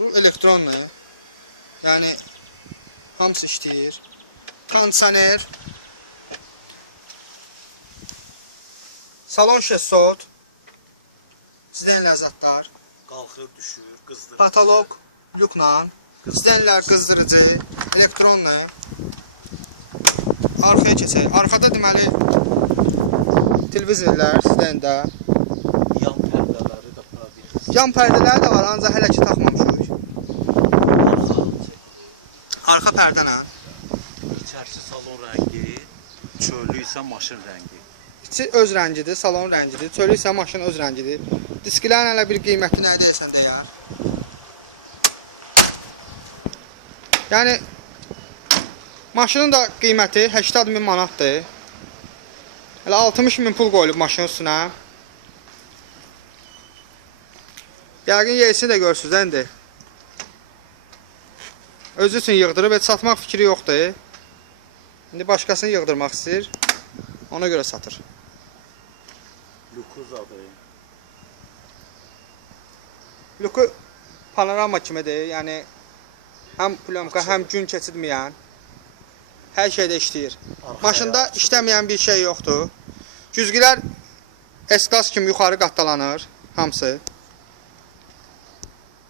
Bu elektronlu. Yəni hamısı işləyir. Kondisioner. Salon şesot. Sizdən ləzzətlər. Qalxır, düşür, qızdırır. Patolog lükla. Sizdenlər qızdırıcı, elektronlu. Arxaya keçək. Arxada deməli televizorlar sizdən də. Yan pərdələri də problem. Yan pərdələri də var, ancaq hələ ki taxmamışıq. Arxa pərdə nə? İçərisi salon rəngi, çöllü isə maşın rəngi. İçi öz rəngidir, salon rəngidir. Çölü isə maşın öz rəngidir. Disklərin hələ bir qiyməti nə deyəsən deyər. Yəni maşının da qiyməti 80.000 manatdır. Hələ 60.000 pul qoyulub maşının üstünə. Yəqin yerisini də görürsünüz, indi. Özü üçün yığdırıb, heç satmaq fikri yoxdur. İndi başqasını yığdırmaq istəyir. Ona görə satır. Lukuzadır. Luku panorama kimidir, yəni həm plyonka, həm gün keçirməyən. Hər şeydə işləyir. Maşında işləməyən bir şey yoxdur. Güzgülər S-Class kimi yuxarı qatdalanır, hamısı.